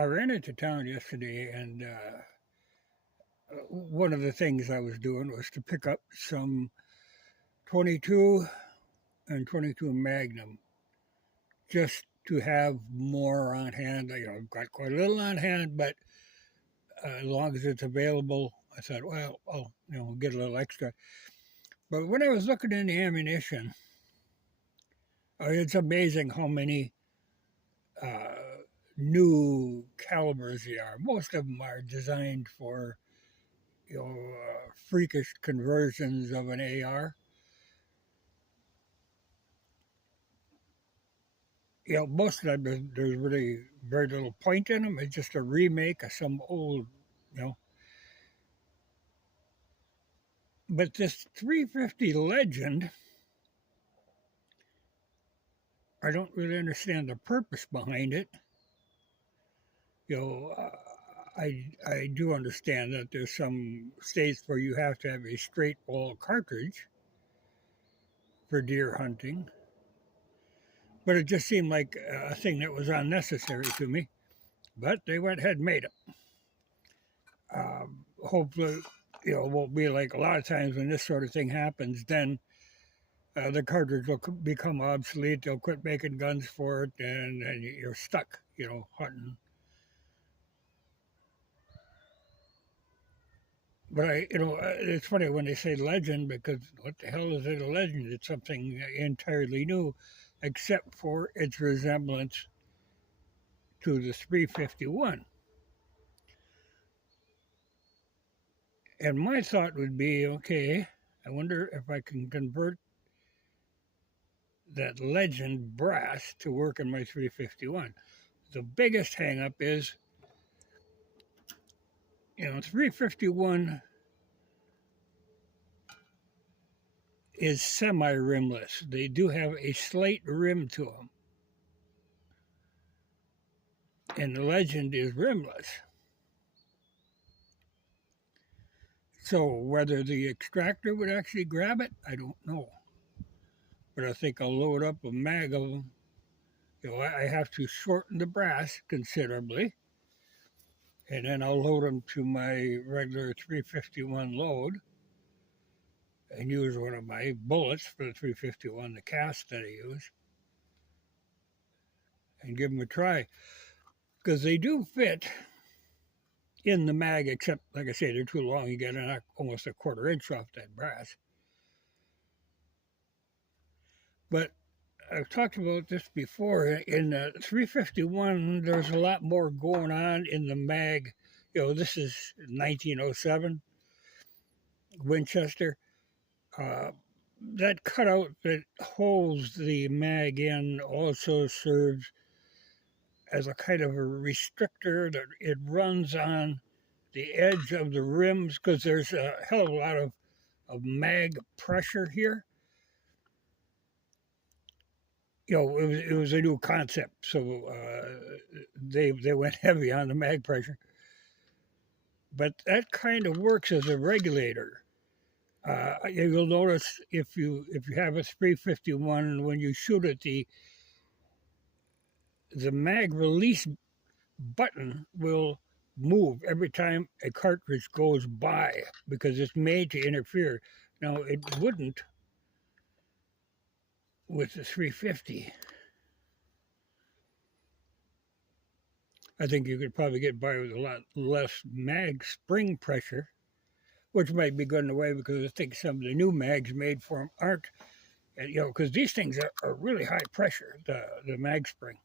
I ran into town yesterday, and one of the things I was doing was to pick up some 22 and 22 Magnum just to have more on hand. I've got quite a little on hand, but as long as it's available, I thought, well, I'll get a little extra. But when I was looking into ammunition, it's amazing how many uh, new calibers they are. Most of them are designed for freakish conversions of an AR. Most of them, there's really very little point in them. It's just a remake of some old, you know. But this 350 Legend, I don't really understand the purpose behind it. You know, I do understand that there's some states where you have to have a straight ball cartridge for deer hunting, but it just seemed like a thing that was unnecessary to me. But they went ahead and made it. Hopefully, it won't be like a lot of times when this sort of thing happens, then the cartridge will become obsolete. They'll quit making guns for it, and you're stuck, hunting. But it's funny when they say legend, because what the hell is it a legend? It's something entirely new, except for its resemblance to the 351. And my thought would be, okay, I wonder if I can convert that legend brass to work in my 351. The biggest hangup is, 351 is semi-rimless. They do have a slate rim to them. And the Legend is rimless. So whether the extractor would actually grab it, I don't know. But I think I'll load up a mag of them. I have to shorten the brass considerably. And then I'll load them to my regular 351 load and use one of my bullets for the 351, the cast that I use, and give them a try. Because they do fit in the mag, except, like I say, they're too long. You get almost a quarter inch off that brass. But I've talked about this before. In the 351, there's a lot more going on in the mag. This is 1907 Winchester. That cutout that holds the mag in also serves as a kind of a restrictor that it runs on the edge of the rims, because there's a hell of a lot of mag pressure here. It was a new concept, so they went heavy on the mag pressure. But that kind of works as a regulator. You'll notice if you have a 351, when you shoot it, the mag release button will move every time a cartridge goes by, because it's made to interfere. Now, it wouldn't with the 350. I think you could probably get by with a lot less mag spring pressure, which might be good in a way, because I think some of the new mags made for them aren't, because these things are really high pressure, the mag spring.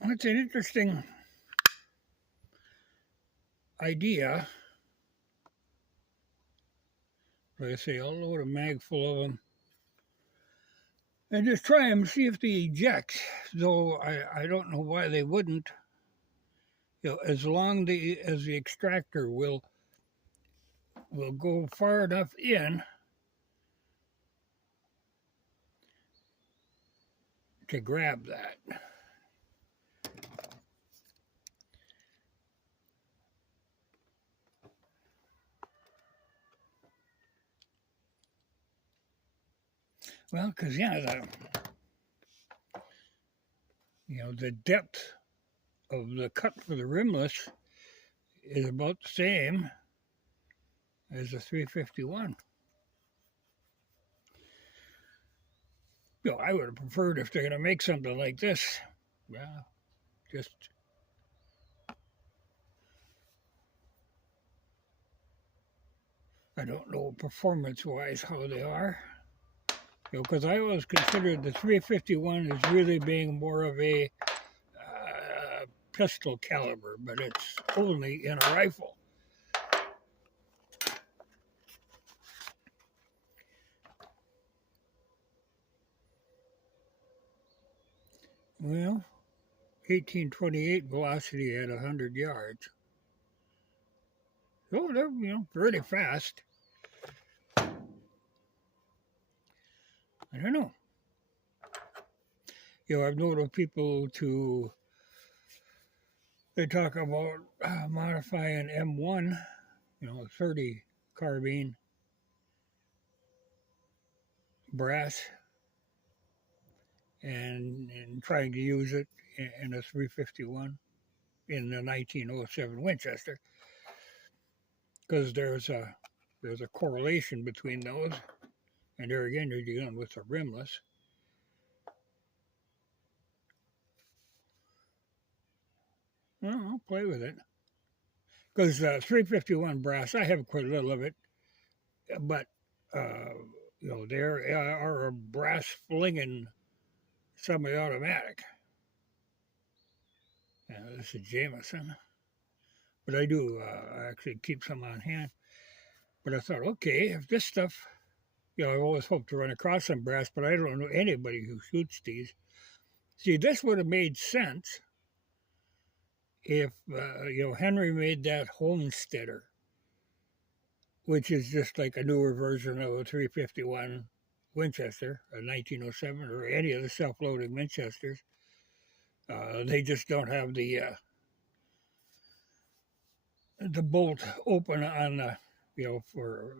Well, it's an interesting idea. Like I say, I'll load a mag full of them and just try them, see if they eject. Though I don't know why they wouldn't. As long as the extractor will go far enough in to grab that. Well, because the depth of the cut for the rimless is about the same as the 351. I would have preferred if they're going to make something like this. Yeah, just I don't know performance-wise how they are. Because I always considered the 351 as really being more of a pistol caliber, but it's only in a rifle. Well, 1828 velocity at 100 yards. So they're, pretty fast. I don't know. I've known of people they talk about modifying M1, 30 carbine brass, and trying to use it in a 351 in the 1907 Winchester, because there's a correlation between those, and there again you're dealing with a rimless. Well, I'll play with it, because 351 brass, I have quite a little of it, but there are a brass flinging semi-automatic. This is Jameson, but I do actually keep some on hand. But I thought, okay, if this stuff, I've always hoped to run across some brass, but I don't know anybody who shoots these. See, this would have made sense if, Henry made that Homesteader, which is just like a newer version of a 351 Winchester, a 1907, or any of the self-loading Winchesters. They just don't have the bolt open on the, for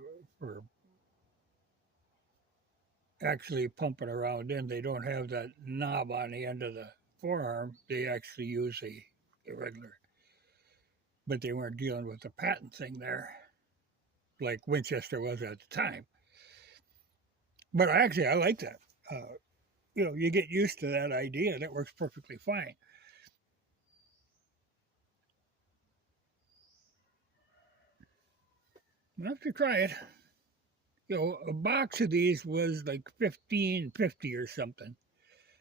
actually pumping around in. They don't have that knob on the end of the forearm. They actually use a regular, but they weren't dealing with the patent thing there like Winchester was at the time. But I like that. You get used to that idea. That works perfectly fine. I'll have to try it. A box of these was like $15.50 or something,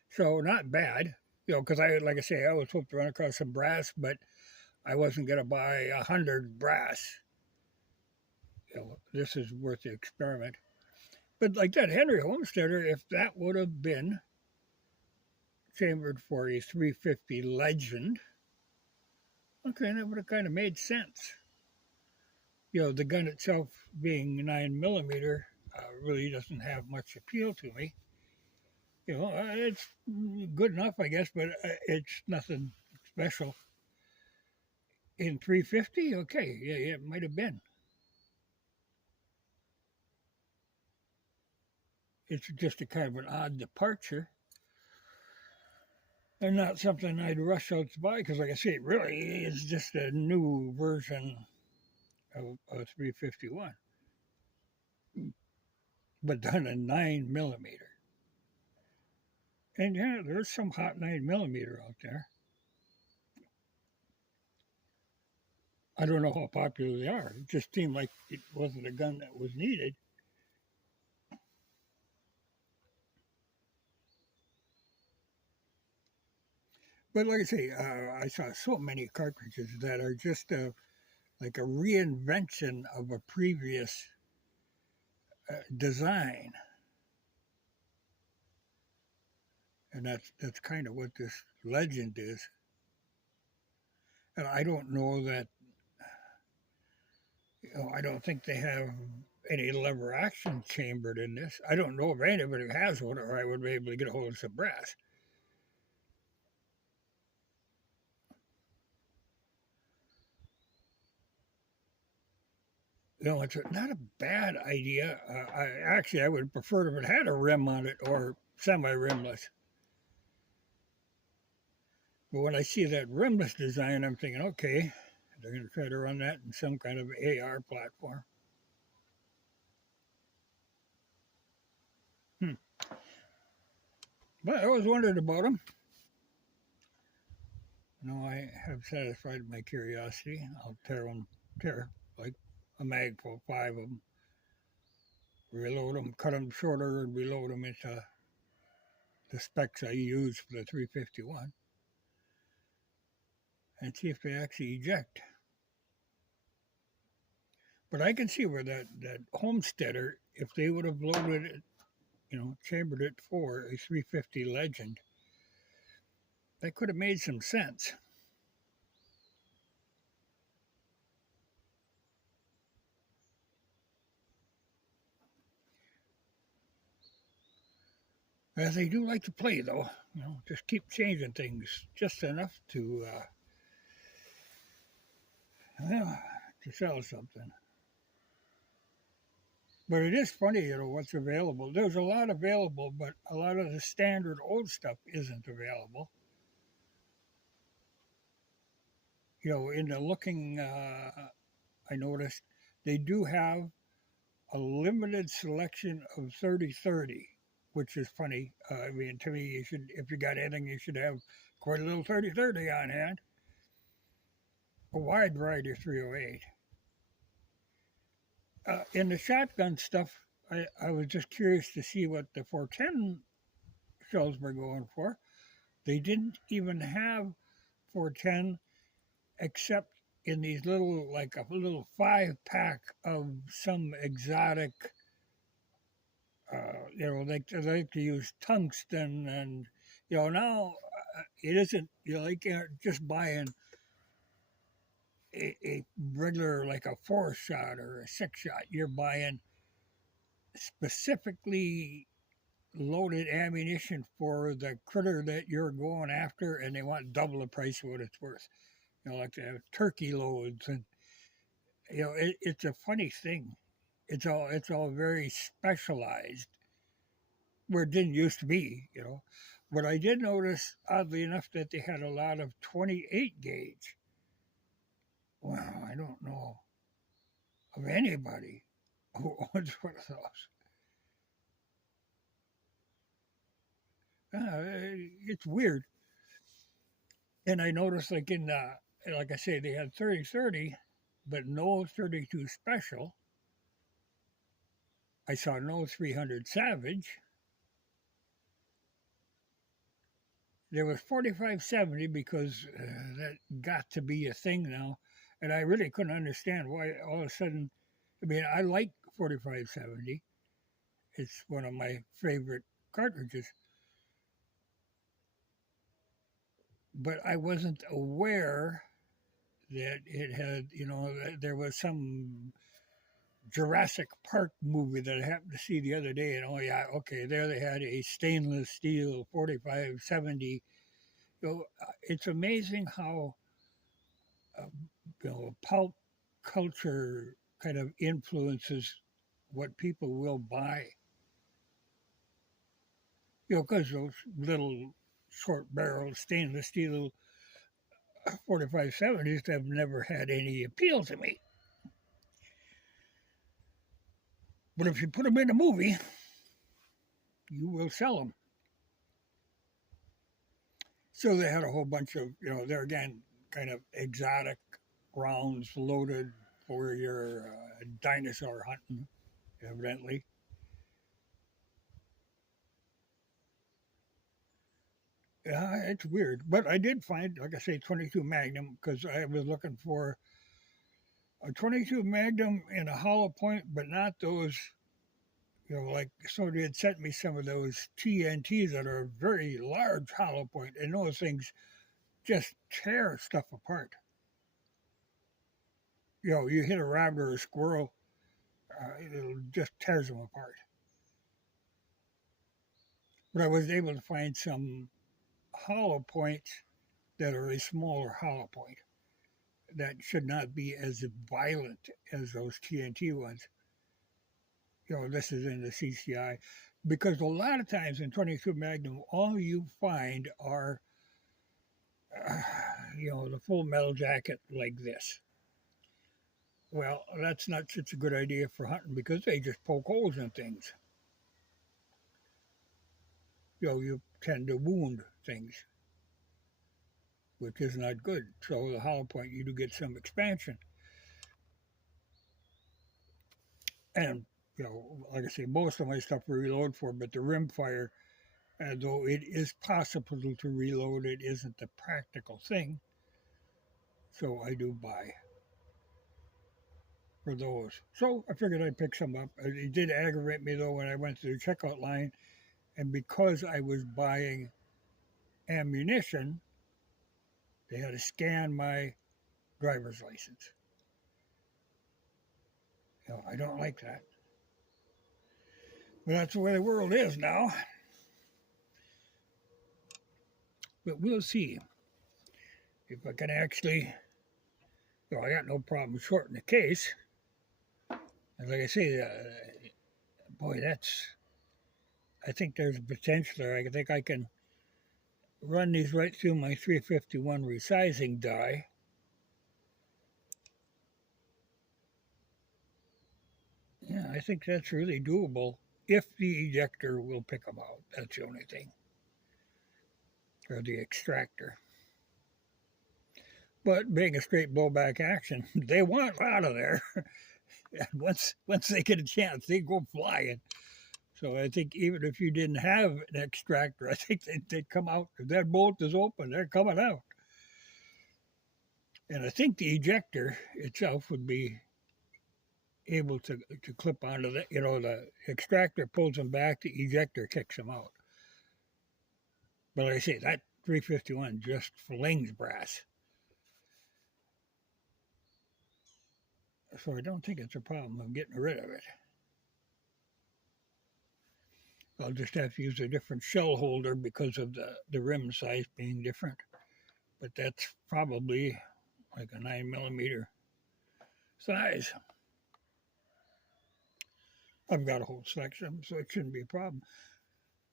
so not bad. Because like I say, I was hoping to run across some brass, but I wasn't going to buy 100 brass. This is worth the experiment. But like that Henry Homesteader, if that would have been chambered for a 350 Legend, okay, that would have kind of made sense. The gun itself being 9mm really doesn't have much appeal to me. It's good enough, I guess, but it's nothing special. In 350, okay, yeah, it might have been. It's just a kind of an odd departure, and not something I'd rush out to buy, because like I say, it really is just a new version of a 351, but done in 9mm. And yeah, there's some hot 9mm out there. I don't know how popular they are. It just seemed like it wasn't a gun that was needed. But like I say, I saw so many cartridges that are just like a reinvention of a previous design, and that's kind of what this Legend is. And I don't know that. I don't think they have any lever action chambered in this. I don't know if anybody has one, or I would be able to get a hold of some brass. It's not a bad idea. I would prefer if it had a rim on it or semi-rimless. But when I see that rimless design, I'm thinking, okay, they're going to try to run that in some kind of AR platform. Hmm. But I always wondered about them. No, I have satisfied my curiosity. I'll tear like a mag full, 5 of them, reload them, cut them shorter, and reload them into the specs I use for the 351, and see if they actually eject. But I can see where that Homesteader, if they would have loaded it, chambered it for a 350 Legend, that could have made some sense. As they do like to play, though, just keep changing things just enough to, well, to sell something. But it is funny, what's available. There's a lot available, but a lot of the standard old stuff isn't available. In the looking, I noticed they do have a limited selection of 3030, which is funny. I mean, to me, if you got anything, you should have quite a little 3030 on hand. A wide variety of 308. In the shotgun stuff, I was just curious to see what the 410 shells were going for. They didn't even have 410 except in these little, like a little 5-pack of some exotic, they like to use tungsten, and now it isn't, you can't just buying a regular, like a 4-shot or a 6-shot. You're buying specifically loaded ammunition for the critter that you're going after, and they want double the price of what it's worth. Like they have turkey loads, and it's a funny thing. It's all very specialized, where it didn't used to be. But I did notice, oddly enough, that they had a lot of 28 gauge. Well, I don't know of anybody who owns one of those. It's weird. And I noticed, like like I say, they had 3030, but no 32 special. I saw no 300 Savage. There was 4570 because that got to be a thing now. And I really couldn't understand why all of a sudden. I mean, I like 4570. It's one of my favorite cartridges. But I wasn't aware that it had, that there was some Jurassic Park movie that I happened to see the other day, and oh yeah, okay, there they had a stainless steel 4570. It's amazing how pulp culture kind of influences what people will buy. Because those little short barrel stainless steel 4570s have never had any appeal to me. But if you put them in a movie, you will sell them. So they had a whole bunch of, they're again kind of exotic rounds loaded for your dinosaur hunting, evidently. Yeah, it's weird. But I did find, like I say, 22 Magnum, because I was looking for a 22 Magnum in a hollow point, but not those, like somebody had sent me some of those TNTs that are very large hollow point, and those things just tear stuff apart. You hit a rabbit or a squirrel, it just tears them apart. But I was able to find some hollow points that are a smaller hollow point that should not be as violent as those TNT ones. This is in the CCI, because a lot of times in 22 Magnum, all you find are the full metal jacket like this. Well, that's not such a good idea for hunting because they just poke holes in things. You tend to wound things, which is not good. So the hollow point, you do get some expansion. And, like I say, most of my stuff I reload for, but the rimfire, though it is possible to reload, it isn't the practical thing. So I do buy for those. So I figured I'd pick some up. It did aggravate me, though, when I went to the checkout line. And because I was buying ammunition, they had to scan my driver's license. I don't like that. But that's the way the world is now. But we'll see if I can actually. I got no problem shorting the case. And like I say, boy, I think there's potential there. I think I can run these right through my 351 resizing die. Yeah, I think that's really doable if the ejector will pick them out. That's the only thing. Or the extractor. But being a straight blowback action, they want out of there. And once they get a chance, they go flying. So I think even if you didn't have an extractor, I think they'd come out. If that bolt is open, they're coming out. And I think the ejector itself would be able to clip onto the, the extractor pulls them back, the ejector kicks them out. But like I say, that 351 just flings brass. So I don't think it's a problem of getting rid of it. I'll just have to use a different shell holder because of the rim size being different. But that's probably like a 9mm size. I've got a whole selection, so it shouldn't be a problem.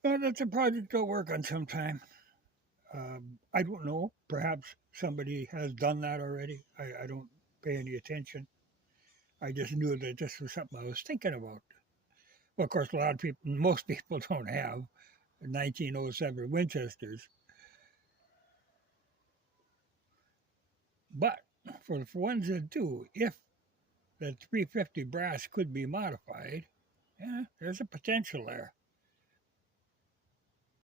But that's a project I'll work on sometime. I don't know. Perhaps somebody has done that already. I don't pay any attention. I just knew that this was something I was thinking about. Well, of course, most people don't have 1907 Winchesters. But for the ones that do, if the 350 brass could be modified, there's a potential there.